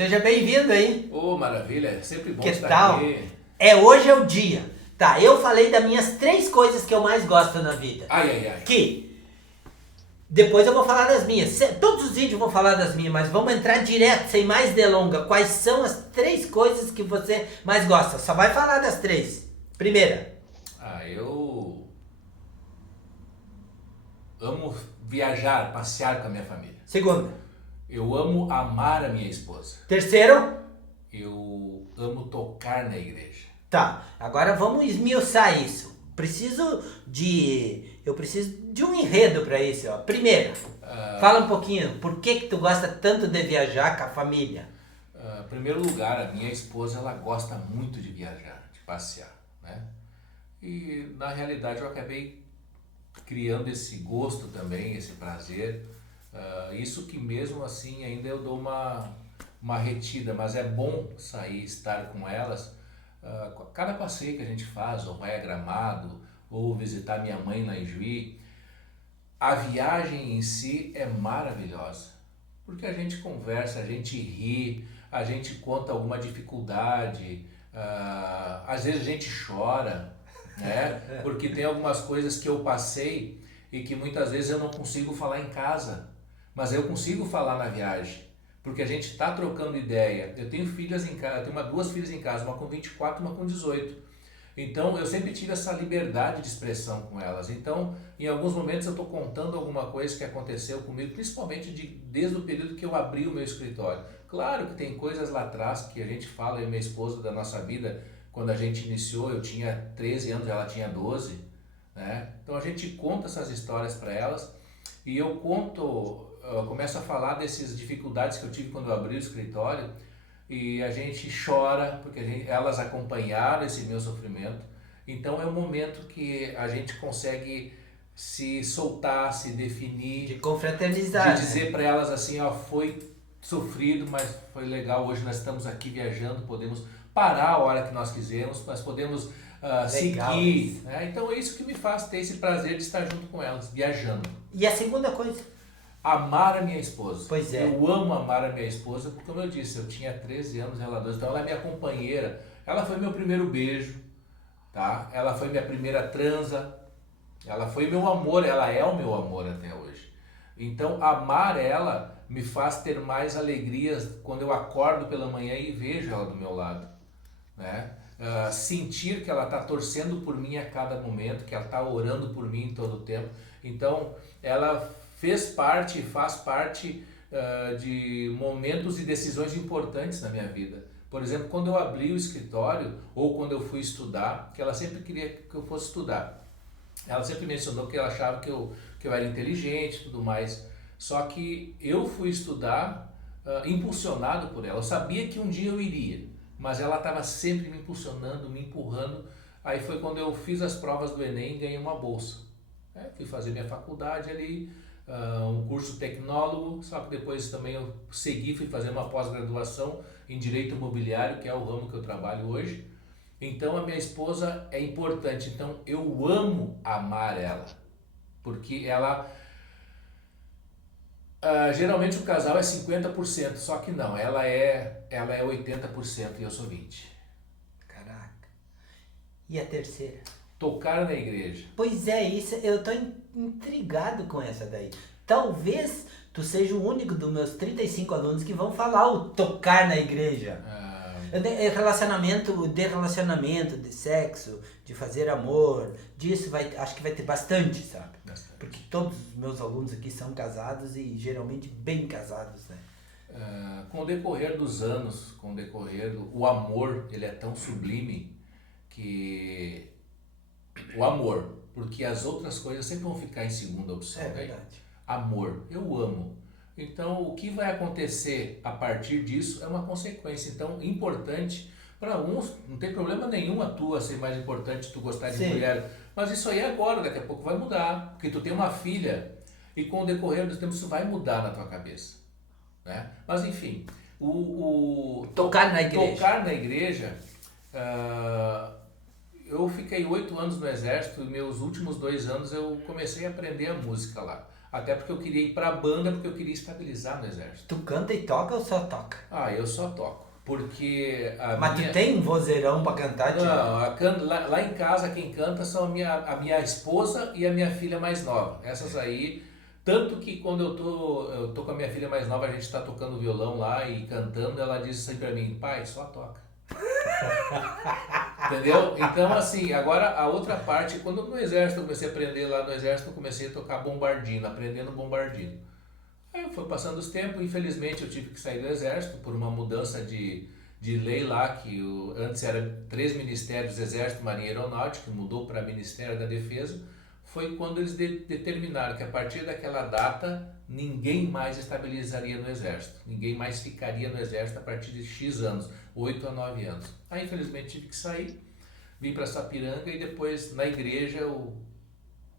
Seja bem-vindo aí. Ô, maravilha, é sempre bom Que estar tal? aqui. Hoje é o dia. Tá, eu falei das minhas 3 coisas que eu mais gosto na vida. Ai. Que depois eu vou falar das minhas. Todos os vídeos eu vou falar das minhas, mas vamos entrar direto, sem mais delonga. Quais são as 3 coisas que você mais gosta? Só vai falar das 3. Primeira. Eu amo viajar, passear com a minha família. Segunda. Eu amo amar a minha esposa. Terceiro. Eu amo tocar na igreja. Tá, agora vamos esmiuçar isso. Eu preciso de um enredo pra isso, ó. Primeiro, fala um pouquinho, por que tu gosta tanto de viajar com a família? Em primeiro lugar, a minha esposa, ela gosta muito de viajar, de passear, né? E na realidade eu acabei criando esse gosto também, esse prazer. Isso que mesmo assim ainda eu dou uma retida, mas é bom sair, estar com elas. Cada passeio que a gente faz, ou vai a Gramado, ou visitar minha mãe lá em Juí, a viagem em si é maravilhosa, porque a gente conversa, a gente ri, a gente conta alguma dificuldade, às vezes a gente chora, né? Porque tem algumas coisas que eu passei e que muitas vezes eu não consigo falar em casa, mas eu consigo falar na viagem. Porque a gente está trocando ideia. Eu tenho filhas em casa, eu tenho duas filhas em casa, uma com 24 e uma com 18. Então eu sempre tive essa liberdade de expressão com elas. Então, em alguns momentos eu estou contando alguma coisa que aconteceu comigo, principalmente desde o período que eu abri o meu escritório. Claro que tem coisas lá atrás que a gente fala, eu e minha esposa, da nossa vida, quando a gente iniciou, eu tinha 13 anos, ela tinha 12, né? Então a gente conta essas histórias para elas e eu começo a falar dessas dificuldades que eu tive quando eu abri o escritório e a gente chora porque elas acompanharam esse meu sofrimento. Então é um momento que a gente consegue se soltar, se definir, De confraternizar, de dizer para elas assim, ó, foi sofrido, mas foi legal, hoje nós estamos aqui viajando, podemos parar a hora que nós quisermos, mas podemos seguir, né? Então é isso que me faz ter esse prazer de estar junto com elas, viajando. E a segunda coisa? Amar a minha esposa. Pois é. Eu amo amar a minha esposa, porque como eu disse, eu tinha 13 anos, ela 12, então ela é minha companheira. Ela foi meu primeiro beijo, tá? Ela foi minha primeira transa, ela foi meu amor, ela é o meu amor até hoje. Então amar ela me faz ter mais alegrias quando eu acordo pela manhã e vejo ela do meu lado, né? Sentir que ela está torcendo por mim a cada momento, que ela está orando por mim em todo o tempo. Então ela faz parte de momentos e decisões importantes na minha vida. Por exemplo, quando eu abri o escritório ou quando eu fui estudar, que ela sempre queria que eu fosse estudar. Ela sempre mencionou que ela achava que eu era inteligente e tudo mais. Só que eu fui estudar impulsionado por ela. Eu sabia que um dia eu iria, mas ela estava sempre me impulsionando, me empurrando. Aí foi quando eu fiz as provas do Enem e ganhei uma bolsa. Fui fazer minha faculdade ali, um curso tecnólogo, só que depois também eu fui fazer uma pós-graduação em Direito Imobiliário, que é o ramo que eu trabalho hoje. Então a minha esposa é importante, então eu amo amar ela, porque ela... geralmente o casal é 50%, só que não, ela é 80% e eu sou 20%. Caraca. E a terceira? Tocar na igreja. Pois é, isso, eu tô intrigado com essa daí. Talvez tu seja o único dos meus 35 alunos que vão falar o tocar na igreja. Relacionamento, de sexo, de fazer amor, disso acho que vai ter bastante, sabe? Bastante. Porque todos os meus alunos aqui são casados e geralmente bem casados, né? Com o decorrer dos anos, o amor, ele é tão sublime que... O amor, porque as outras coisas sempre vão ficar em segunda opção. É verdade. Amor, eu amo. Então, o que vai acontecer a partir disso é uma consequência. Então, importante para uns, não tem problema nenhum a tua ser mais importante, tu gostar de Sim. mulher. Mas isso aí é agora, daqui a pouco vai mudar. Porque tu tem uma filha e com o decorrer dos tempos isso vai mudar na tua cabeça, né? Mas enfim, Tocar na igreja. Tocar na igreja, eu fiquei 8 anos no exército e meus últimos 2 anos eu comecei a aprender a música lá. Até porque eu queria ir pra banda, porque eu queria estabilizar no exército. Tu canta e toca ou só toca? Ah, eu só toco. Porque Mas tu tem um vozeirão pra cantar, tio? Não, lá em casa quem canta são a minha esposa e a minha filha mais nova. Essas aí, tanto que quando eu tô com a minha filha mais nova, a gente está tocando violão lá e cantando, ela diz assim pra mim, pai, só toca. Entendeu? Então assim, agora a outra parte, quando no exército eu comecei a aprender lá no exército, eu comecei a tocar bombardino, aprendendo bombardino. Aí foi passando os tempos, infelizmente eu tive que sair do exército por uma mudança de lei lá, que antes era 3 ministérios, Exército, Marinha e Aeronáutica, mudou para Ministério da Defesa, foi quando eles determinaram que a partir daquela data ninguém mais estabilizaria no Exército, ninguém mais ficaria no Exército a partir de X anos, 8 a 9 anos. Aí infelizmente tive que sair, vim para Sapiranga e depois na igreja,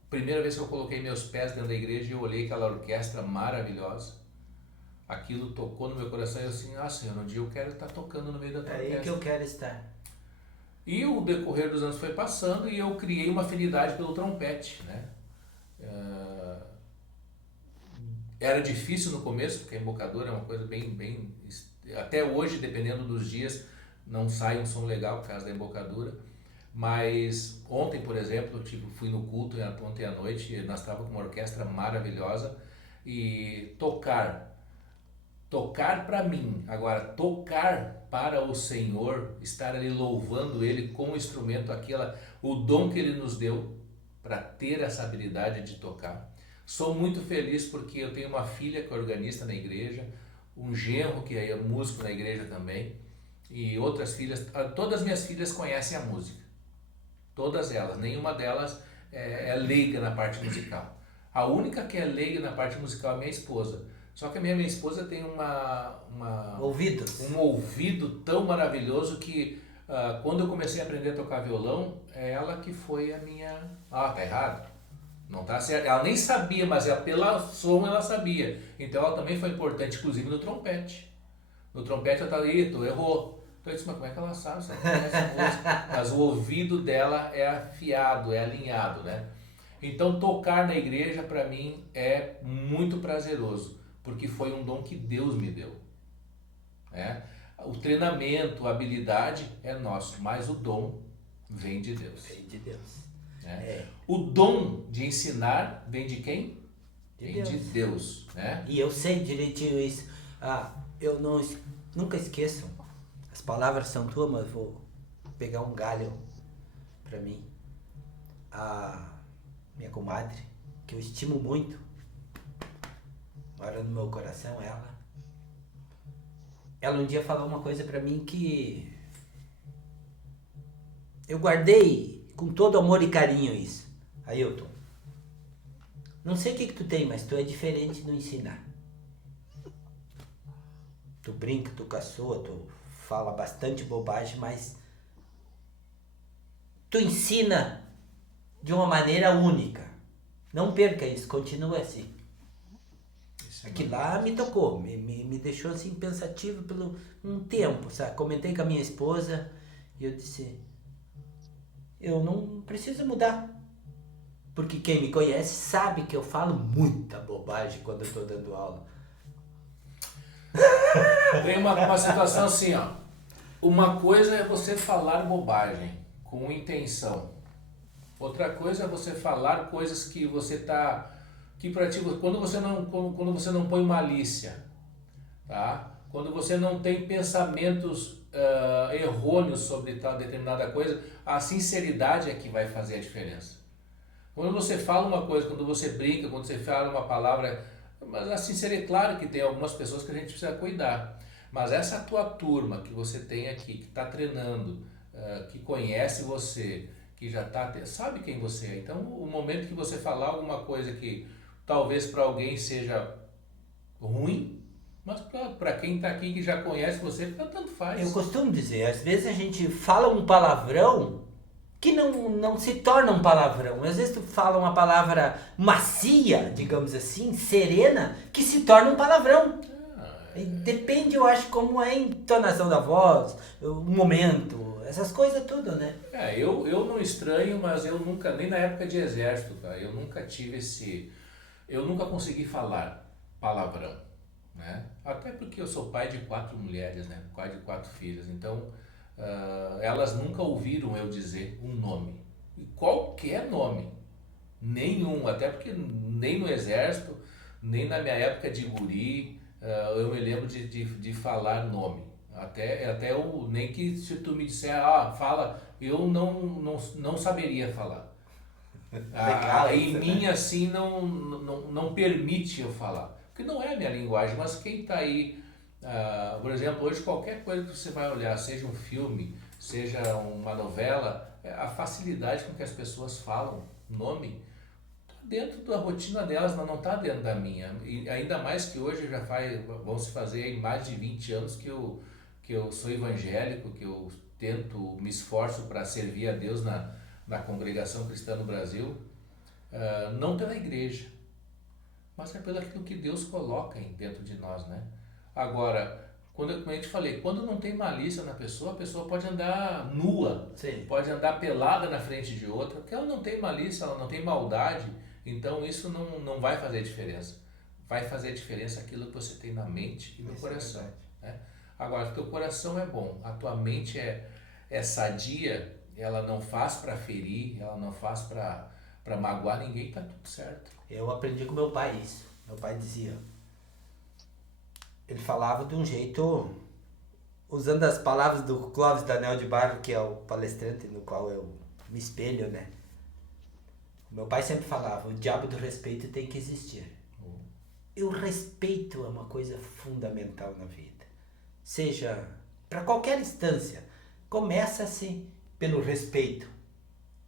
primeira vez que eu coloquei meus pés dentro da igreja, eu olhei aquela orquestra maravilhosa. Aquilo tocou no meu coração e eu assim, Senhor, um dia eu quero estar tocando no meio da tua orquestra. É aí que eu quero estar. E o decorrer dos anos foi passando e eu criei uma afinidade pelo trompete, né? Era difícil no começo, porque a embocadura é uma coisa bem... Até hoje, dependendo dos dias, não sai um som legal por causa da embocadura. Mas ontem, por exemplo, fui no culto ontem à noite, nós estávamos com uma orquestra maravilhosa e tocar para mim, agora tocar para o Senhor, estar ali louvando Ele com o instrumento, o dom que Ele nos deu para ter essa habilidade de tocar. Sou muito feliz porque eu tenho uma filha que é organista na igreja, um genro que é músico na igreja também, e outras filhas, todas as minhas filhas conhecem a música, todas elas, nenhuma delas é leiga na parte musical. A única que é leiga na parte musical é minha esposa. Só que a minha esposa tem um ouvido tão maravilhoso que quando eu comecei a aprender a tocar violão, é ela que foi a minha... tá errado. Não tá certo. Ela nem sabia, mas pelo som ela sabia. Então ela também foi importante, inclusive no trompete. No trompete ela tá ali, tu errou. Então eu disse, mas como é que ela sabe? Você conhece a música? Mas o ouvido dela é afiado, é alinhado, né? Então tocar na igreja para mim é muito prazeroso. Porque foi um dom que Deus me deu. O treinamento, a habilidade é nosso, mas o dom vem de Deus. Vem de Deus. O dom de ensinar vem de quem? Vem de Deus. E eu sei direitinho isso. Eu nunca esqueço. As palavras são tuas, mas vou pegar um galho para mim. A minha comadre, que eu estimo muito, mora no meu coração, ela um dia falou uma coisa pra mim que eu guardei com todo amor e carinho isso. Ailton, não sei o que tu tem, mas tu é diferente no ensinar. Tu brinca, tu caçoa, tu fala bastante bobagem, mas tu ensina de uma maneira única. Não perca isso, continua assim. Aquilo lá me tocou, me deixou assim pensativo por um tempo, sabe? Comentei com a minha esposa e eu disse, eu não preciso mudar, porque quem me conhece sabe que eu falo muita bobagem quando eu estou dando aula. Tem uma situação assim, uma coisa é você falar bobagem com intenção, outra coisa é você falar coisas que você está... que para ti, quando você não põe malícia, tá? Quando você não tem pensamentos errôneos sobre tal determinada coisa, a sinceridade é que vai fazer a diferença. Quando você fala uma coisa, quando você brinca, quando você fala uma palavra, mas a sinceridade, claro que tem algumas pessoas que a gente precisa cuidar, mas essa tua turma que você tem aqui, que está treinando, que conhece você, que já sabe quem você é, então o momento que você falar alguma coisa que talvez para alguém seja ruim, mas para quem está aqui que já conhece você, tanto faz. Eu costumo dizer, às vezes a gente fala um palavrão que não se torna um palavrão. Às vezes tu fala uma palavra macia, digamos assim, serena, que se torna um palavrão. Depende, eu acho, como é a entonação da voz, o momento, essas coisas tudo, né? Eu não estranho, mas eu nunca, nem na época de exército, cara, eu nunca tive Eu nunca consegui falar palavrão, né? Até porque eu sou pai de 4 mulheres, né? Pai de 4 filhas. Então, elas nunca ouviram eu dizer um nome. E qualquer nome. Nenhum. Até porque nem no exército, nem na minha época de guri, eu me lembro de falar nome. Até eu, nem que se tu me disser, fala, eu não saberia falar. Em mim, assim, não permite eu falar. Porque não é a minha linguagem, mas quem está aí, por exemplo, hoje qualquer coisa que você vai olhar, seja um filme, seja uma novela, a facilidade com que as pessoas falam nome, tá dentro da rotina delas, não está dentro da minha. E ainda mais que hoje vão se fazer aí mais de 20 anos que eu sou evangélico, que eu me esforço para servir a Deus na congregação cristã no Brasil, não pela igreja, mas é pelo aquilo que Deus coloca dentro de nós, né? Agora, como eu te falei, quando não tem malícia na pessoa, a pessoa pode andar nua, Sim. pode andar pelada na frente de outra, porque ela não tem malícia, ela não tem maldade, então isso não vai fazer diferença. Vai fazer diferença aquilo que você tem na mente e no coração, né? Agora, se teu coração é bom, a tua mente é sadia, ela não faz para ferir, ela não faz para magoar ninguém, tá tudo certo. Eu aprendi com meu pai isso. Meu pai dizia, ele falava de um jeito, usando as palavras do Clóvis Daniel de Barro, que é o palestrante no qual eu me espelho, né? Meu pai sempre falava, o diabo do respeito tem que existir. E o respeito é uma coisa fundamental na vida. Seja para qualquer instância, começa-se pelo respeito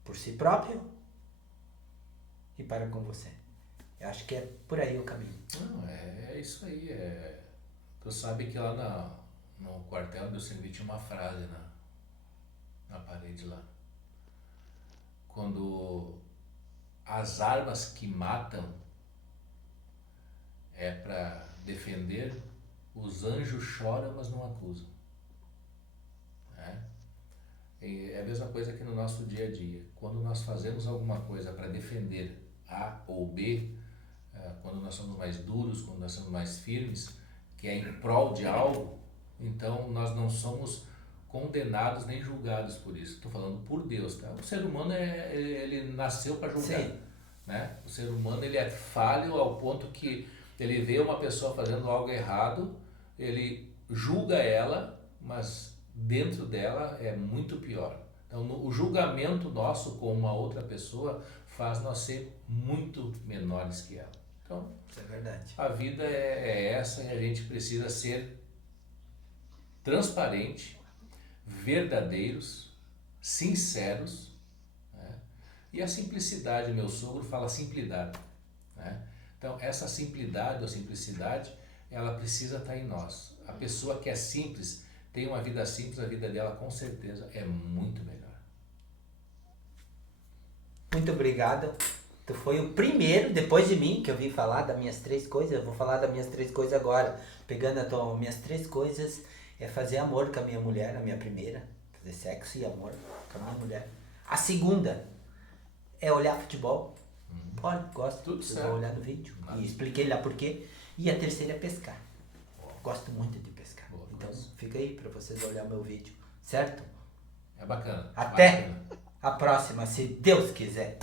por si próprio e para com você. Eu acho que é por aí o caminho. Não, é isso aí. Tu sabe que lá no quartel do serviço tinha uma frase na parede lá. Quando as armas que matam é para defender, os anjos choram, mas não acusam. É a mesma coisa que no nosso dia a dia. Quando nós fazemos alguma coisa para defender A ou B, quando nós somos mais duros, quando nós somos mais firmes, que é em prol de algo, então nós não somos condenados nem julgados por isso. Estou falando por Deus, tá? O ser humano ele nasceu para julgar, né? O ser humano ele é falho ao ponto que ele vê uma pessoa fazendo algo errado, ele julga ela, mas dentro dela é muito pior. Então o julgamento nosso com uma outra pessoa faz nós ser muito menores que ela. Então, isso é verdade. A vida é essa e a gente precisa ser transparente, verdadeiros, sinceros, né? E a simplicidade, meu sogro fala simplicidade, né? Então essa simplicidade ou simplicidade, ela precisa estar em nós. A pessoa que é simples, tem uma vida simples, a vida dela com certeza é muito melhor. Muito obrigado. Tu foi o primeiro, depois de mim, que eu vim falar das minhas 3 coisas. Eu vou falar das minhas 3 coisas agora. Pegando as minhas 3 coisas, é fazer amor com a minha mulher, a minha primeira. Fazer sexo e amor com a minha mulher. A segunda é olhar futebol. Pode, gosto. Tudo Vocês certo. vão olhar no vídeo. E expliquei lá por quê. E a terceira é pescar. Gosto muito de pescar. Boa então coisa. fica aí para vocês olhar meu vídeo. Certo? É bacana. Até bacana. a próxima, se Deus quiser.